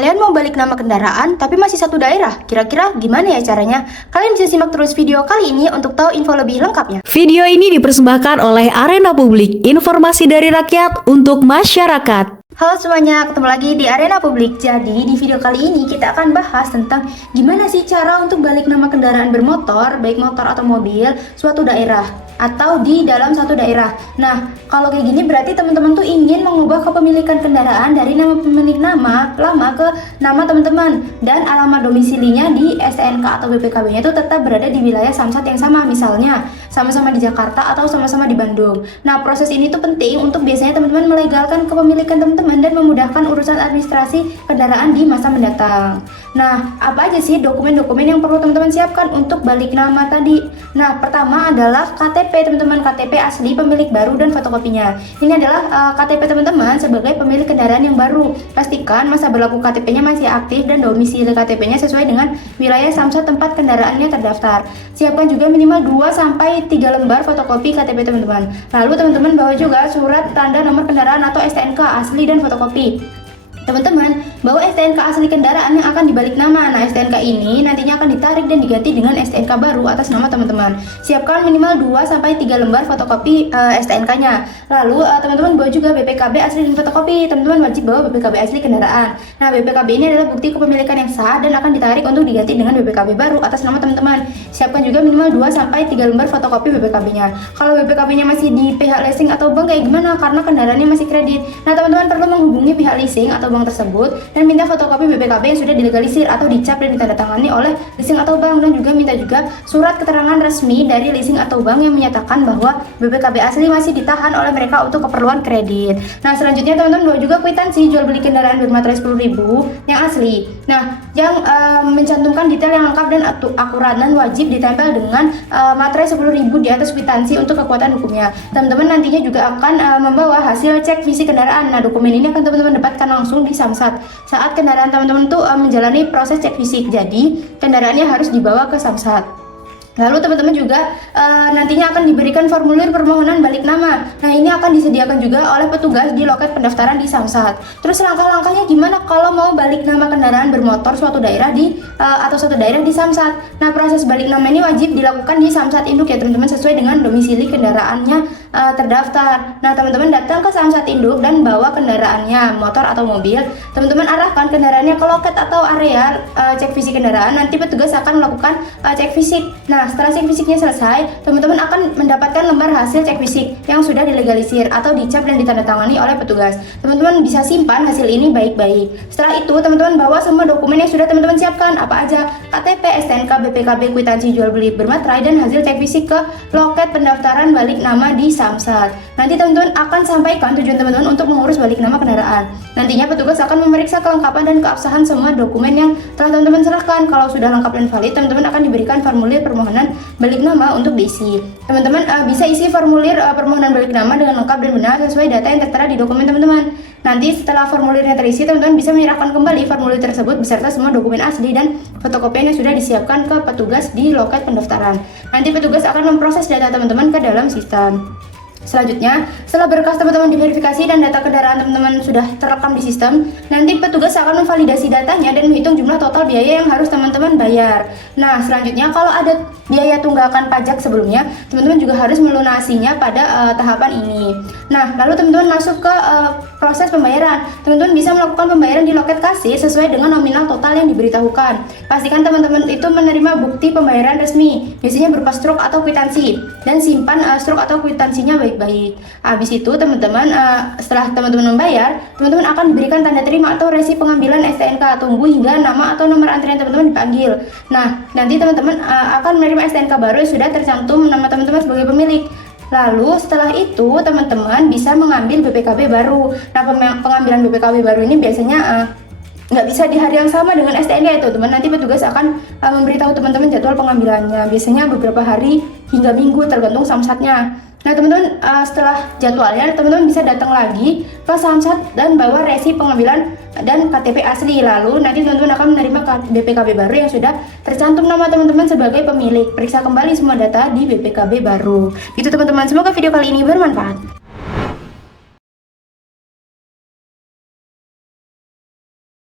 Kalian mau balik nama kendaraan tapi masih satu daerah? Kira-kira gimana ya caranya? Kalian bisa simak terus video kali ini untuk tahu info lebih lengkapnya. Video ini dipersembahkan oleh Arena Publik, informasi dari rakyat untuk masyarakat. Halo semuanya, ketemu lagi di Arena Publik. Jadi di video kali ini kita akan bahas tentang gimana sih cara untuk balik nama kendaraan bermotor, baik motor atau mobil, suatu daerah atau di dalam satu daerah. Nah, kalau kayak gini berarti teman-teman tuh ingin mengubah kepemilikan kendaraan dari nama pemilik nama lama ke nama teman-teman, dan alamat domisilinya di STNK atau BPKB-nya itu tetap berada di wilayah Samsat yang sama, misalnya sama-sama di Jakarta atau sama-sama di Bandung. Nah, proses ini tuh penting untuk biasanya teman-teman melegalkan kepemilikan teman-teman dan memudahkan urusan administrasi kendaraan di masa mendatang. Nah, apa aja sih dokumen-dokumen yang perlu teman-teman siapkan untuk balik nama tadi? Nah, pertama adalah KTP teman-teman, KTP asli pemilik baru dan fotokopinya. Ini adalah KTP teman-teman sebagai pemilik kendaraan yang baru. Pastikan masa berlaku KTP-nya masih aktif dan domisili KTP-nya sesuai dengan wilayah Samsat tempat kendaraannya terdaftar. Siapkan juga minimal 2-3 lembar fotokopi KTP teman-teman. Lalu teman-teman bawa juga surat tanda nomor kendaraan atau STNK asli dan fotokopi. Teman-teman, bawa STNK asli kendaraan yang akan dibalik nama. Nah, STNK ini nantinya akan ditarik dan diganti dengan STNK baru atas nama teman-teman. Siapkan minimal 2-3 lembar fotokopi STNK-nya. Lalu teman-teman bawa juga BPKB asli dan fotokopi. Teman-teman wajib bawa BPKB asli kendaraan. Nah, BPKB ini adalah bukti kepemilikan yang sah dan akan ditarik untuk diganti dengan BPKB baru atas nama teman-teman. Siapkan juga minimal 2-3 lembar fotokopi BPKB-nya. Kalau BPKB-nya masih di pihak leasing atau bank kayak gimana? Karena kendaraannya masih kredit. Nah, teman-teman perlu menghubungi pihak leasing atau bank tersebut dan minta fotokopi BPKB yang sudah dilegalisir atau dicap dan ditandatangani oleh leasing atau bank, dan juga minta juga surat keterangan resmi dari leasing atau bank yang menyatakan bahwa BPKB asli masih ditahan oleh mereka untuk keperluan kredit. Nah, selanjutnya teman-teman bawa juga kwitansi jual beli kendaraan bermaterai 10.000 yang asli. Nah, yang mencantumkan detail yang lengkap dan akurat dan wajib ditempel dengan materai 10.000 di atas kwitansi untuk kekuatan hukumnya. Teman-teman nantinya juga akan membawa hasil cek fisik kendaraan. Nah, dokumen ini akan teman-teman dapatkan langsung di Samsat saat kendaraan teman-teman tuh menjalani proses cek fisik. Jadi kendaraannya harus dibawa ke Samsat. Lalu teman-teman juga nantinya akan diberikan formulir permohonan balik nama. Nah, ini akan disediakan juga oleh petugas di loket pendaftaran di Samsat. Terus langkah-langkahnya gimana kalau mau balik nama kendaraan bermotor suatu daerah atau suatu daerah di Samsat? Nah, proses balik nama ini wajib dilakukan di Samsat induk ya teman-teman, sesuai dengan domisili kendaraannya terdaftar. Nah, teman-teman datang ke Samsat induk dan bawa kendaraannya, motor atau mobil. Teman-teman arahkan kendaraannya ke loket atau area cek fisik kendaraan. Nanti petugas akan melakukan cek fisik. Nah, setelah cek fisiknya selesai, teman-teman akan mendapatkan lembar hasil cek fisik yang sudah dilegalisir atau dicap dan ditandatangani oleh petugas. Teman-teman bisa simpan hasil ini baik-baik. Setelah itu, teman-teman bawa semua dokumen yang sudah teman-teman siapkan. Apa aja? KTP, STNK, BPKB, kwitansi jual beli bermaterai, dan hasil cek fisik ke loket pendaftaran balik nama di Samsat. Nanti teman-teman akan sampaikan tujuan teman-teman untuk mengurus balik nama kendaraan. Nantinya petugas akan memeriksa kelengkapan dan keabsahan semua dokumen yang telah teman-teman serahkan. Kalau sudah lengkap dan valid, teman-teman akan diberikan formulir permohonan balik nama untuk diisi. Teman-teman bisa isi formulir permohonan balik nama dengan lengkap dan benar sesuai data yang tertera di dokumen teman-teman. Nanti setelah formulirnya terisi, teman-teman bisa menyerahkan kembali formulir tersebut beserta semua dokumen asli dan fotokopian yang sudah disiapkan ke petugas di loket pendaftaran. Nanti petugas akan memproses data teman-teman ke dalam sistem. Selanjutnya, setelah berkas teman-teman diverifikasi dan data kendaraan teman-teman sudah terekam di sistem, nanti petugas akan memvalidasi datanya dan menghitung jumlah total biaya yang harus teman-teman bayar. Nah, selanjutnya kalau ada biaya tunggakan pajak sebelumnya, teman-teman juga harus melunasinya pada tahapan ini. Nah, lalu teman-teman masuk ke proses pembayaran. Teman-teman bisa melakukan pembayaran di loket kasir sesuai dengan nominal total yang diberitahukan. Pastikan teman-teman itu menerima bukti pembayaran resmi, biasanya berupa struk atau kwitansi, dan simpan struk atau kwitansinya baik-baik. Habis itu teman-teman setelah teman-teman membayar, teman-teman akan diberikan tanda terima atau resi pengambilan STNK. Tunggu hingga nama atau nomor antrian teman-teman dipanggil. Nah, nanti teman-teman akan menerima STNK baru yang sudah tercantum nama teman-teman sebagai pemilik. Lalu setelah itu teman-teman bisa mengambil BPKB baru. Nah, pengambilan BPKB baru ini biasanya nggak bisa di hari yang sama dengan STNK itu teman. Nanti petugas akan memberitahu teman-teman jadwal pengambilannya. Biasanya beberapa hari hingga minggu tergantung Samsatnya. Nah, teman-teman setelah jadwalnya teman-teman bisa datang lagi ke Samsat dan bawa resi pengambilan dan KTP asli. Lalu nanti teman-teman akan menerima BPKB baru yang sudah tercantum nama teman-teman sebagai pemilik. Periksa kembali semua data di BPKB baru. Itu teman-teman, semoga video kali ini bermanfaat.